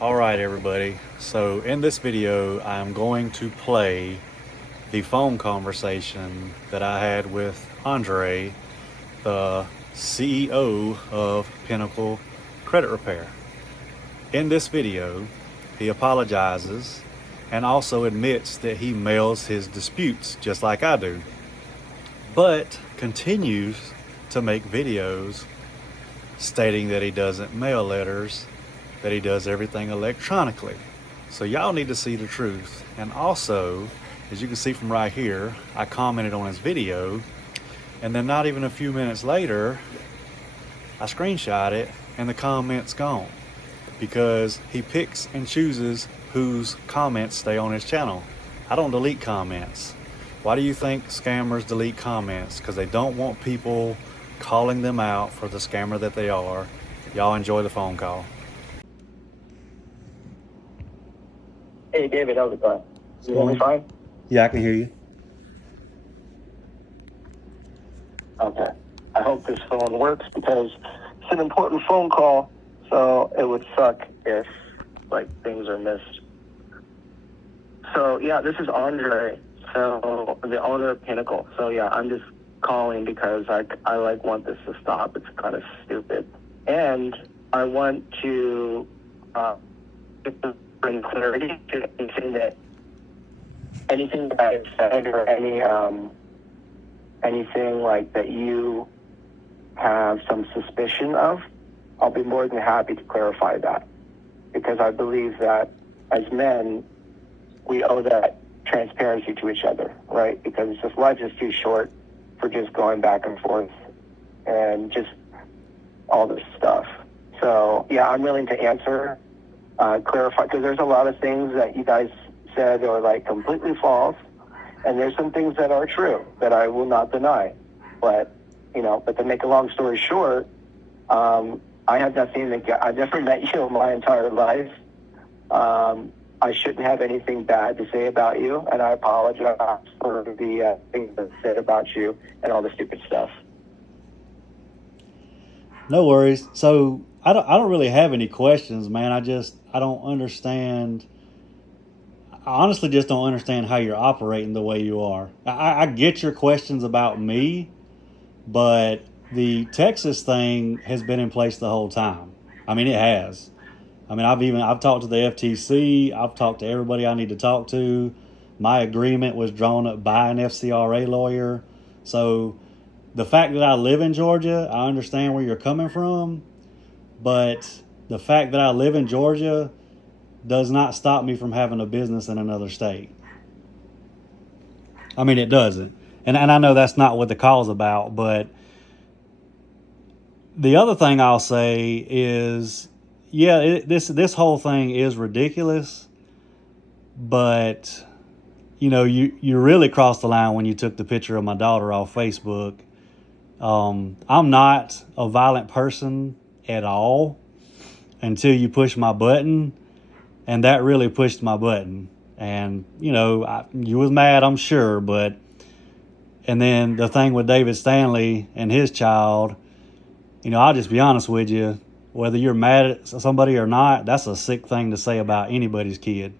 All right, everybody. So in this video, I'm going to play the phone conversation that I had with Andre, the CEO of Pinnacle Credit Repair. In this video, he apologizes and also admits that he mails his disputes just like I do, but continues to make videos stating that he doesn't mail letters, that he does everything electronically. So y'all need to see the truth. And also, as you can see from right here, I commented on his video, and then not even a few minutes later, I screenshot it and the comment's gone because he picks and chooses whose comments stay on his channel. I don't delete comments. Why do you think scammers delete comments? Because they don't want people calling them out for the scammer that they are. Y'all enjoy the phone call. Hey, David, how's it going? You hear me fine? Yeah, I can hear you. Okay. I hope this phone works because it's an important phone call, so it would suck if, things are missed. So, yeah, this is Andre, so the owner of Pinnacle. So, yeah, I'm just calling because I want this to stop. It's kind of stupid. And I want to bring clarity to anything that I've said or anything like that you have some suspicion of. I'll be more than happy to clarify that, because I believe that as men, we owe that transparency to each other, right? Because just life is too short for just going back and forth and just all this stuff. So yeah, I'm willing to answer, clarify, because there's a lot of things that you guys said are completely false, and there's some things that are true that I will not deny. But to make a long story short, I have nothing I've never met you in my entire life. I shouldn't have anything bad to say about you, and I apologize for the things that I said about you and all the stupid stuff. No worries. So I don't really have any questions, man. I don't understand. I honestly just don't understand how you're operating the way you are. I get your questions about me, but the Texas thing has been in place the whole time. I mean, it has. I mean, I've talked to the FTC. I've talked to everybody I need to talk to. My agreement was drawn up by an FCRA lawyer. So the fact that I live in Georgia, I understand where you're coming from, but the fact that I live in Georgia does not stop me from having a business in another state. I mean, it doesn't. And I know that's not what the call's about, but the other thing I'll say is, yeah, this whole thing is ridiculous, but you really crossed the line when you took the picture of my daughter off Facebook. I'm not a violent person at all until you push my button, and that really pushed my button. And you was mad, I'm sure, but and then the thing with David Stanley and his child, I'll just be honest with you. Whether you're mad at somebody or not, that's a sick thing to say about anybody's kid.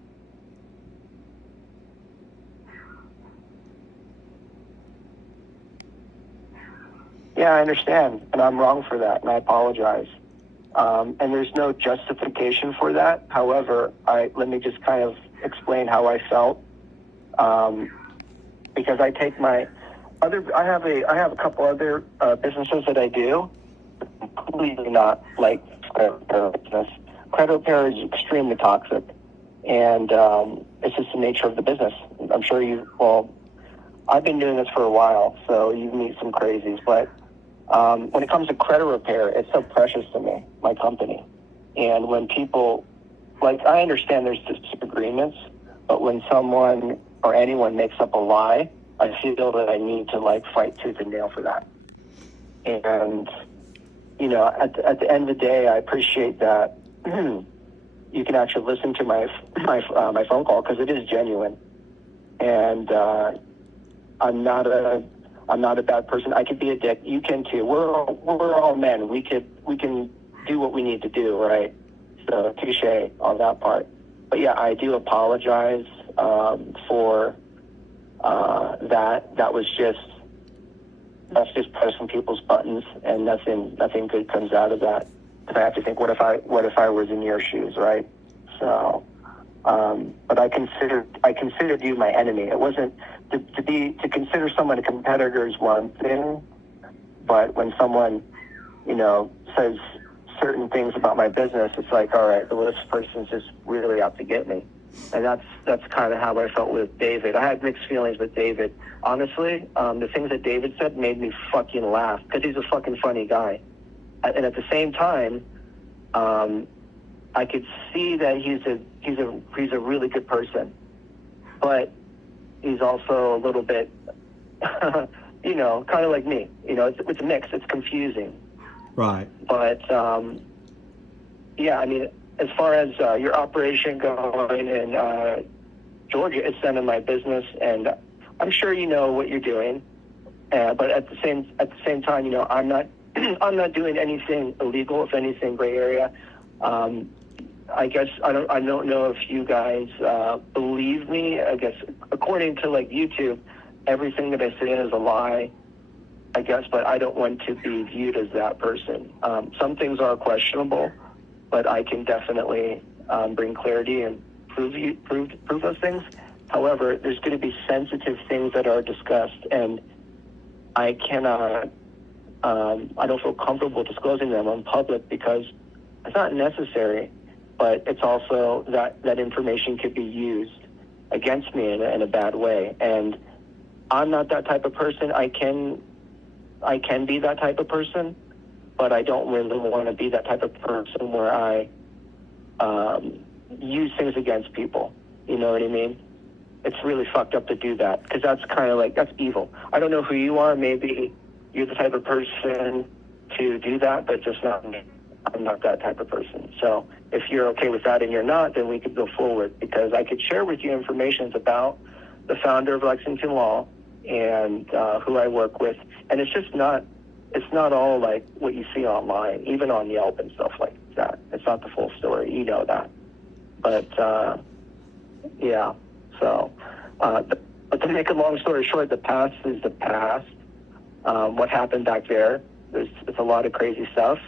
Yeah, I understand, and I'm wrong for that, and I apologize. And there's no justification for that. However, let me just kind of explain how I felt, because I take I have a couple other businesses that I do, completely not like credit repair business. Credit repair is extremely toxic, and it's just the nature of the business. I'm sure I've been doing this for a while, so you meet some crazies, but when it comes to credit repair, it's so precious to me, my company. And when people, I understand there's disagreements, but when someone or anyone makes up a lie, I feel that I need to fight tooth and nail for that. And, at the end of the day, I appreciate that you can actually listen to my phone call, because it is genuine. And I'm not a bad person. I could be a dick. You can too. We're all men. We can do what we need to do, right? So touche on that part. But yeah, I do apologize for that. That's just pressing people's buttons, and nothing good comes out of that. Because I have to think, what if I was in your shoes, right? So, but I considered you my enemy. It wasn't to consider someone a competitor is one thing, but when someone, says certain things about my business, it's like, all right, well, this person's just really out to get me. And that's kind of how I felt with David. I had mixed feelings with David. Honestly, the things that David said made me fucking laugh because he's a fucking funny guy. And at the same time, I could see that he's a really good person, but he's also a little bit, kind of like me. It's a mix. It's confusing. Right. But yeah, I mean, as far as your operation going in Georgia, it's none of my business, and I'm sure you know what you're doing. But at the same time, I'm not I'm not doing anything illegal. If anything, gray area. I guess I don't know if you guys believe me. I guess according to like YouTube, everything that I say is a lie. I guess, but I don't want to be viewed as that person. Some things are questionable, but I can definitely bring clarity and prove those things. However, there's going to be sensitive things that are discussed, and I cannot. I don't feel comfortable disclosing them on public because it's not necessary, but it's also that information could be used against me in a bad way, and I'm not that type of person. I can be that type of person, but I don't really want to be that type of person where I use things against people. You know what I mean? It's really fucked up to do that because that's kind of like, that's evil. I don't know who you are. Maybe you're the type of person to do that, but just not me. I'm not that type of person. So if you're okay with that and you're not, then we could go forward because I could share with you information about the founder of Lexington Law and who I work with. And it's not all like what you see online, even on Yelp and stuff like that. It's not the full story. You know that. But, yeah. So, but to make a long story short, the past is the past. What happened back there, it's a lot of crazy stuff,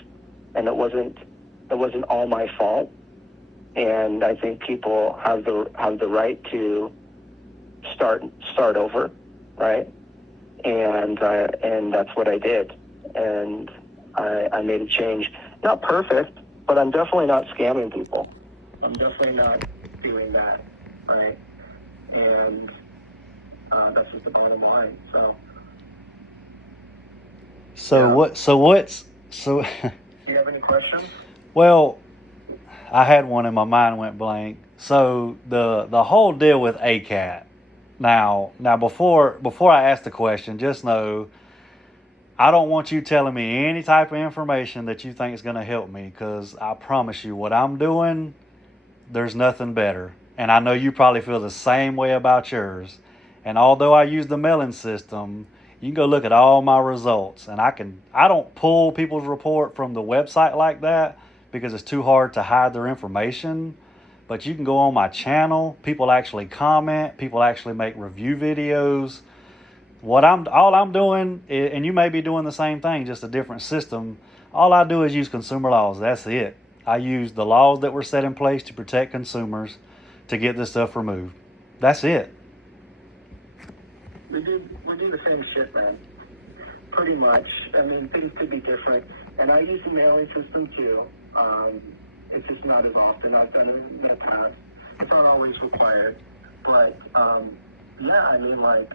and it wasn't all my fault. And I think people have the right to start over, right? And that's what I did. And I made a change. Not perfect, but I'm definitely not scamming people. I'm definitely not doing that, right? And that's just the bottom line. So Do you have any questions? Well, I had one and my mind went blank. So the whole deal with ACAT. Now before I ask the question, just know I don't want you telling me any type of information that you think is going to help me, because I promise you what I'm doing, there's nothing better. And I know you probably feel the same way about yours. And although I use the mailing system, you can go look at all my results. And I don't pull people's report from the website like that because it's too hard to hide their information. But you can go on my channel. People actually comment. People actually make review videos. All I'm doing, and you may be doing the same thing, just a different system. All I do is use consumer laws. That's it. I use the laws that were set in place to protect consumers to get this stuff removed. That's it. We do the same shit, man. Pretty much. I mean, things could be different. And I use the mailing system too. It's just not as often. I've done it in the past. It's not always required. But, yeah, I mean, like,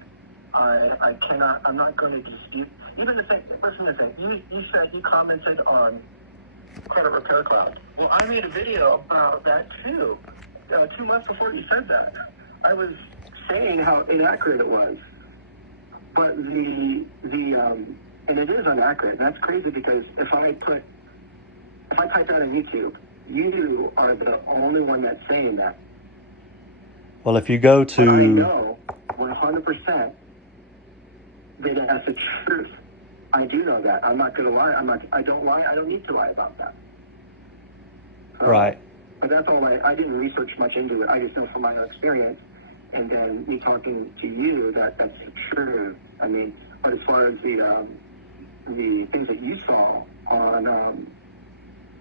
I'm not going to dispute. Even the thing, listen to this. You said you commented on Credit Repair Cloud. Well, I made a video about that too. 2 months before you said that. I was saying how inaccurate it was. But and it is inaccurate. And that's crazy because if I type that on YouTube, you are the only one that's saying that. Well, if you go to... But I know 100% that that's the truth. I do know that. I'm not going to lie. I don't lie. I don't need to lie about that. So, Right. But that's all I didn't research much into it. I just know from my own experience, and then me talking to you that that's true. I mean, but as far as the things that you saw on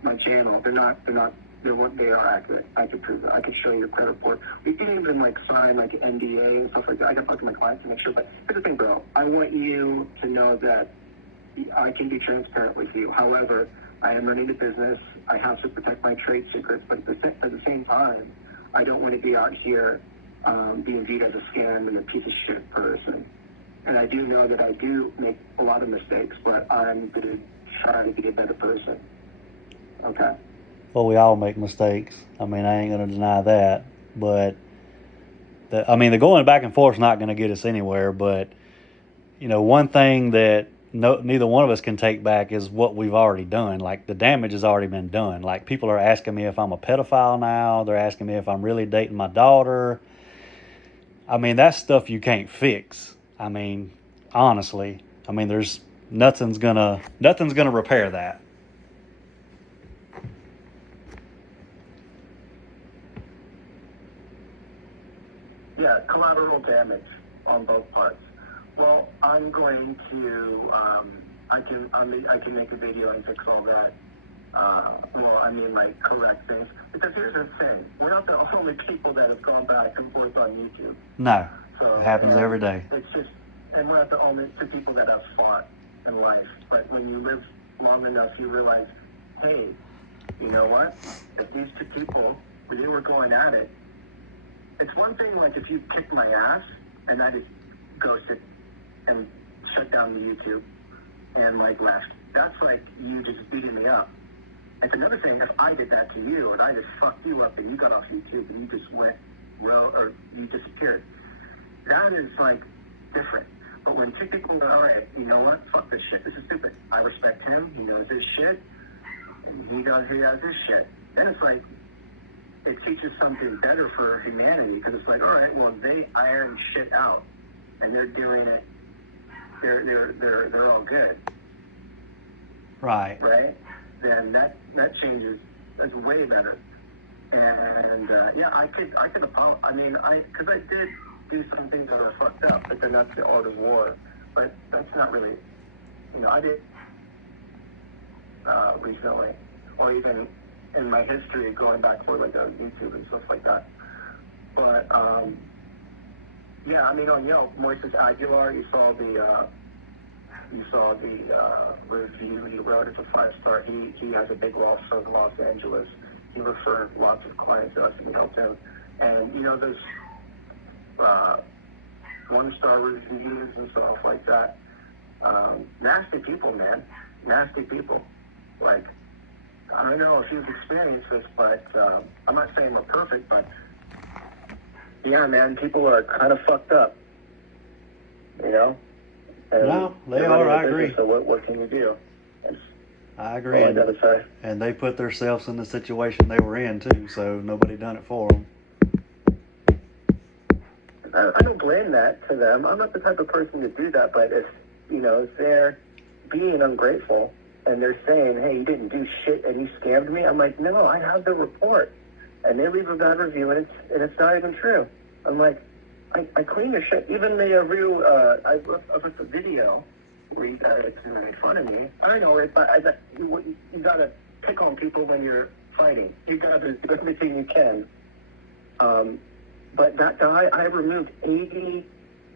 my channel, they are accurate. I could prove it. I could show you your credit report. We can even like sign like NDA and stuff like that. I can talk to my clients to make sure. But here's the thing, bro. I want you to know that I can be transparent with you. However, I am running a business. I have to protect my trade secrets, but at the same time, I don't want to be out here being viewed as a scam and a piece of shit person. And I do know that I do make a lot of mistakes, but I'm going to try to be a better person. Okay. Well, we all make mistakes. I mean, I ain't going to deny that. But, the going back and forth is not going to get us anywhere. But, one thing that neither one of us can take back is what we've already done. Like, the damage has already been done. Like, people are asking me if I'm a pedophile now. They're asking me if I'm really dating my daughter. I mean, that's stuff you can't fix. I mean, honestly. I mean, there's nothing's gonna repair that. Yeah, collateral damage on both parts. Well, I'm going to, I can make a video and fix all that. Like correct things. Because here's the thing, we're not the only people that have gone back and forth on YouTube. No, So, it happens every day. It's just, and we're not the only two people that have fought in life. But when you live long enough, you realize, hey, you know what? If these two people, they were going at it, it's one thing like if you kicked my ass and I just ghosted and shut down the YouTube and like left. That's like you just beating me up. It's another thing if I did that to you and I just fucked you up and you got off YouTube and you just went or you disappeared. That is like different. But when two people go, all right, you know what? Fuck this shit. This is stupid. I respect him. He knows his shit. And he has his shit. Then it's like, it teaches something better for humanity because it's like, all right, well, they iron shit out and they're doing it. They're all good. Right. Right? Then that changes. That's way better. And yeah, I could apologize. I mean, because I did do some things that are fucked up, but then that's the art of war. But that's not really, I did recently, or even in my history going back for like YouTube and stuff like that. But yeah, I mean on Yelp, Moises Aguilar, you saw the review he wrote. It's a 5-star. He has a big law firm in Los Angeles. He referred lots of clients to us and we helped him. And those 1-star reviews and stuff like that. Nasty people, man. Nasty people. Like, I don't know if you've experienced this, but I'm not saying we're perfect, but yeah, man, people are kind of fucked up. And no, they are. I agree. So what can you do? I agree. All I gotta say. And they put themselves in the situation they were in too, so nobody done it for them. I don't blame that to them. I'm not the type of person to do that, but if they're being ungrateful and they're saying, hey, you didn't do shit and you scammed me, I'm like, no, I have the report. And they leave a bad review and it's not even true. I'm like, I clean your shit. Even the review, I left a video where you guys made fun of me. I know it, but you gotta pick on people when you're fighting. You gotta do everything you can. But that guy, I removed 80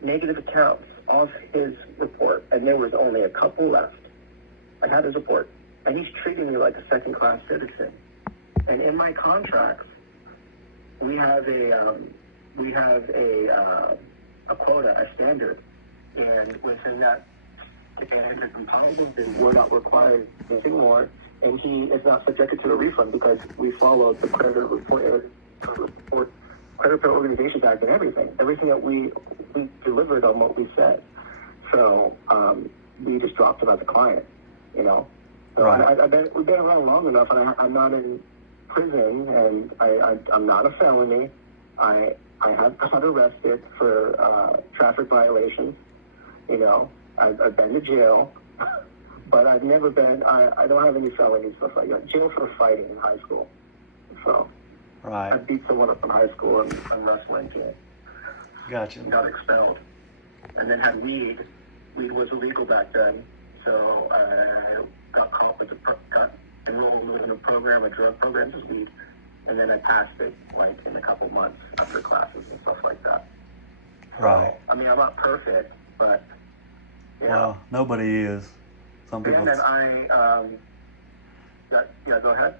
negative accounts off his report, and there was only a couple left. I had his report, and he's treating me like a second-class citizen. And in my contracts, we have a quota, a standard, and within that standard component, we're not required anything more, and he is not subjected to a refund because we followed the credit Repair Organizations Act and everything that we delivered on what we said. So we just dropped him as a client, So Right. we've been around long enough, and I'm not in prison, and I'm not a felony. I have got arrested for traffic violations. I've been to jail, but I've never been. I don't have any felonies, stuff like that. Jail for fighting in high school. So. Right. I beat someone up in high school in wrestling team. Gotcha. And got expelled. And then had weed. Weed was illegal back then. So I got caught with got enrolled in a program, a drug program with weed. And then I passed it like in a couple months after classes and stuff like that. Right. So, I mean, I'm not perfect, but well, nobody is. Some people. And then go ahead.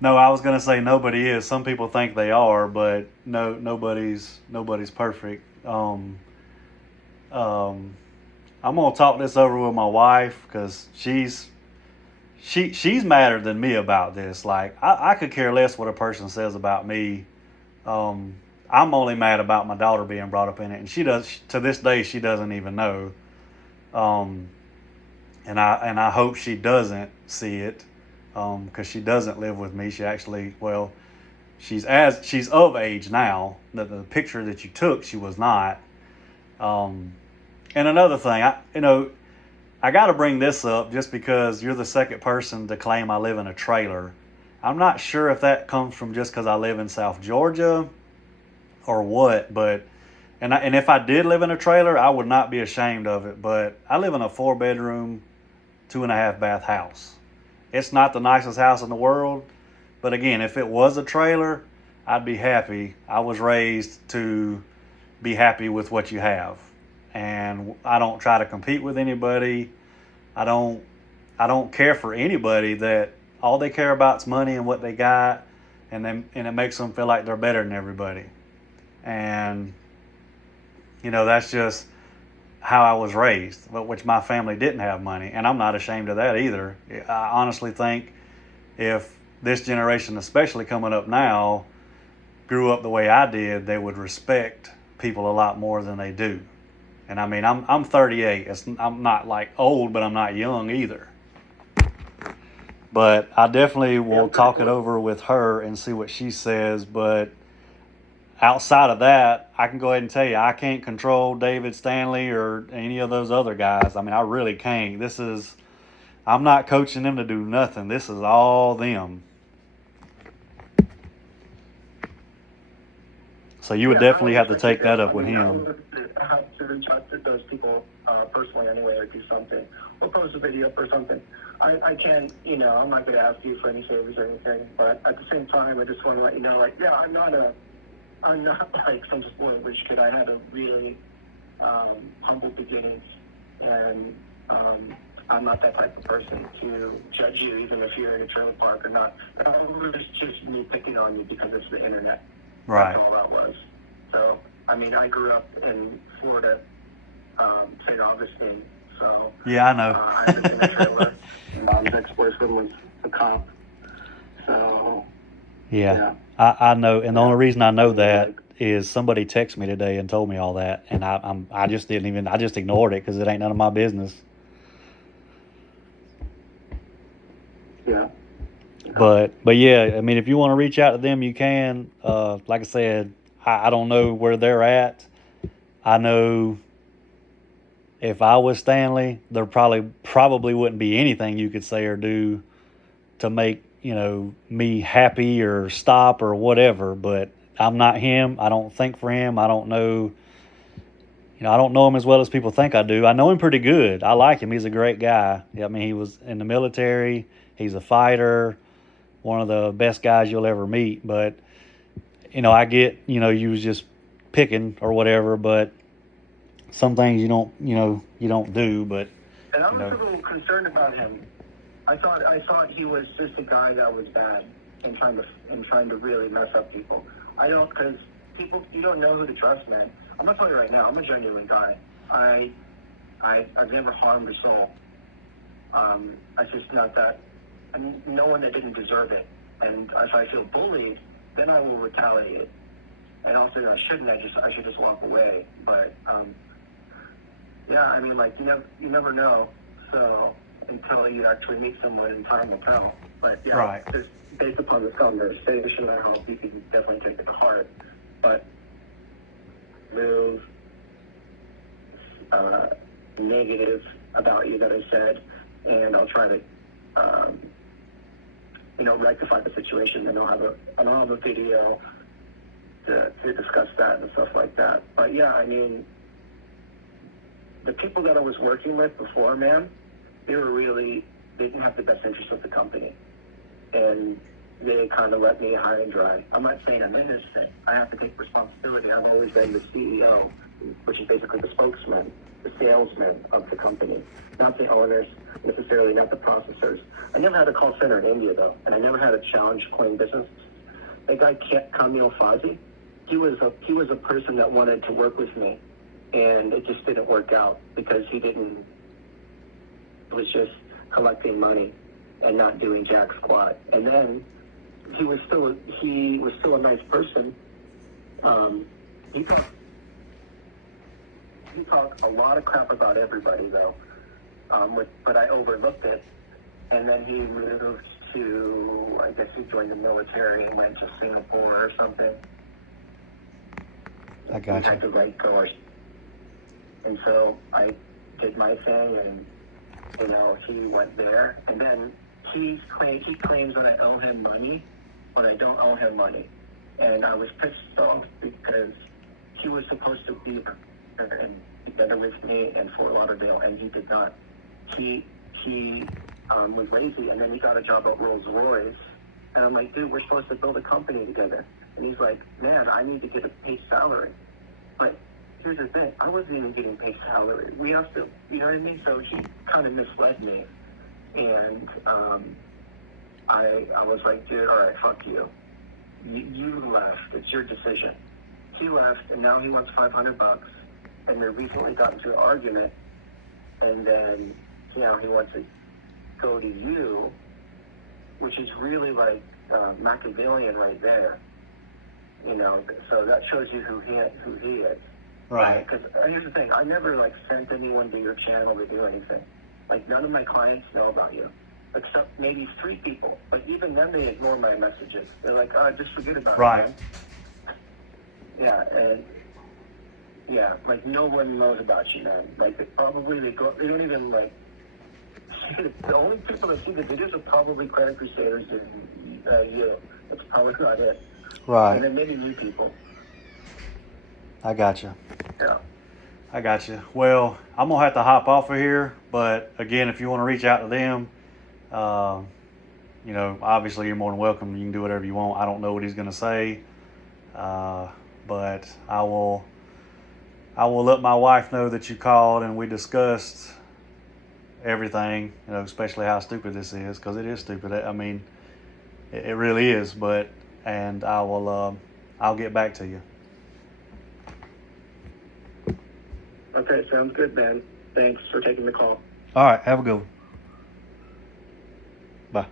No, I was gonna say nobody is. Some people think they are, but no, nobody's perfect. I'm gonna talk this over with my wife because she's madder than me about this. Like I could care less what a person says about me. I'm only mad about my daughter being brought up in it, and she does to this day. She doesn't even know. And I hope she doesn't see it, because she doesn't live with me. She actually, well, she's of age now. The picture that you took, she was not. And another thing, I got to bring this up just because you're the second person to claim I live in a trailer. I'm not sure if that comes from just because I live in South Georgia or what, but and if I did live in a trailer, I would not be ashamed of it. But I live in a 4-bedroom, 2.5 bath house. It's not the nicest house in the world, but again, if it was a trailer, I'd be happy. I was raised to be happy with what you have, and I don't try to compete with anybody. I don't care for anybody that all they care about is money and what they got, and it makes them feel like they're better than everybody. And that's just how I was raised, but which my family didn't have money, and I'm not ashamed of that either. I honestly think if this generation, especially coming up now, grew up the way I did, they would respect people a lot more than they do. And I mean, I'm 38. I'm not like old, but I'm not young either. But I definitely will talk it over with her and see what she says. But outside of that, I can go ahead and tell you I can't control David Stanley or any of those other guys. I mean, I really can't. I'm not coaching them to do nothing. This is all them. So you would definitely have to take that up with him. I have to reach out to those people personally anyway, or do something, or post a video or something. I can't, I'm not going to ask you for any favors or anything, but at the same time, I just want to let you know, like, yeah, I'm not like some spoiled rich kid. I had a really humble beginnings, and I'm not that type of person to judge you, even if you're in a trailer park or not. It's just me picking on you because it's the internet. Right. That's all that was. So, I mean, I grew up in Florida, St. Augustine. So yeah, I know. I lived in a trailer. Mom's ex-boyfriend was a cop. So yeah. I know, and the only reason I know that is somebody texted me today and told me all that, and I just ignored it because it ain't none of my business. Yeah. But yeah, I mean, if you want to reach out to them, you can. Like I said, I don't know where they're at. I know if I was Stanley, there probably wouldn't be anything you could say or do to make me happy or stop or whatever. But I'm not him. I don't think for him. I don't know. I don't know him as well as people think I do. I know him pretty good. I like him. He's a great guy. I mean, he was in the military. He's a fighter. One of the best guys you'll ever meet. But, I get, you was just picking or whatever, but some things you don't do, but. And I was a little concerned about him. I thought he was just a guy that was bad and trying to really mess up people. Because you don't know who to trust, man. I'm gonna tell you right now, I'm a genuine guy. I've never harmed a soul. I just not that. I mean, no one that didn't deserve it. And if I feel bullied, then I will retaliate. And also, I shouldn't. I should just walk away. But yeah, I mean, like you never know. So until you actually meet someone and time will tell. But yeah, right. Just based upon this conversation, I hope you can definitely take it to heart. But move negative about you that I said, and I'll try to rectify the situation. And I'll have a video to discuss that and stuff like that. But yeah, I mean, the people that I was working with before, man, they didn't have the best interest of the company. And they kind of let me high and dry. I'm not saying I'm innocent. I have to take responsibility. I've always been the CEO, which is basically the spokesman, the salesman of the company, not the owners necessarily, not the processors. I never had a call center in India though, and I never had a challenge claim business. That guy Camille Fazzi, he was a person that wanted to work with me, and it just didn't work out because it was just collecting money and not doing jack squat. And then he was still a nice person. He talked a lot of crap about everybody though, but I overlooked it. And then he moved to, I guess he joined the military and went to Singapore or something. I got He had to go. And so I did my thing, and he went there, and then he claims that I owe him money, but I don't owe him money. And I was pissed off because he was supposed to be together with me in Fort Lauderdale, and he did not. He was lazy, and then he got a job at Rolls Royce, and I'm like, dude, we're supposed to build a company together. And he's like, man, I need to get a paid salary. But here's the thing, I wasn't even getting paid salary. We have to, you know what I mean? So he kind of misled me. And I was like, dude, all right, fuck you. You left. It's your decision. He left, and now he wants $500. And we recently got into an argument, and then he wants to go to you, which is really like Machiavellian right there. So that shows you who he is. Right. Because here's the thing, I never sent anyone to your channel to do anything. None of my clients know about you, except maybe 3 people. But even then, they ignore my messages. They're like, just forget about it. Right. Man. Yeah, and yeah, no one knows about you, man. They don't even the only people that see the videos are probably Credit Crusaders and you. That's probably not it. Right. And then maybe new people. I got you. Yeah. I got you. Well, I'm going to have to hop off of here. But again, if you want to reach out to them, obviously you're more than welcome. You can do whatever you want. I don't know what he's going to say. But I will let my wife know that you called and we discussed everything, especially how stupid this is, because it is stupid. I mean, it really is. And I'll get back to you. Okay, sounds good, man. Thanks for taking the call. All right, have a good one. Bye.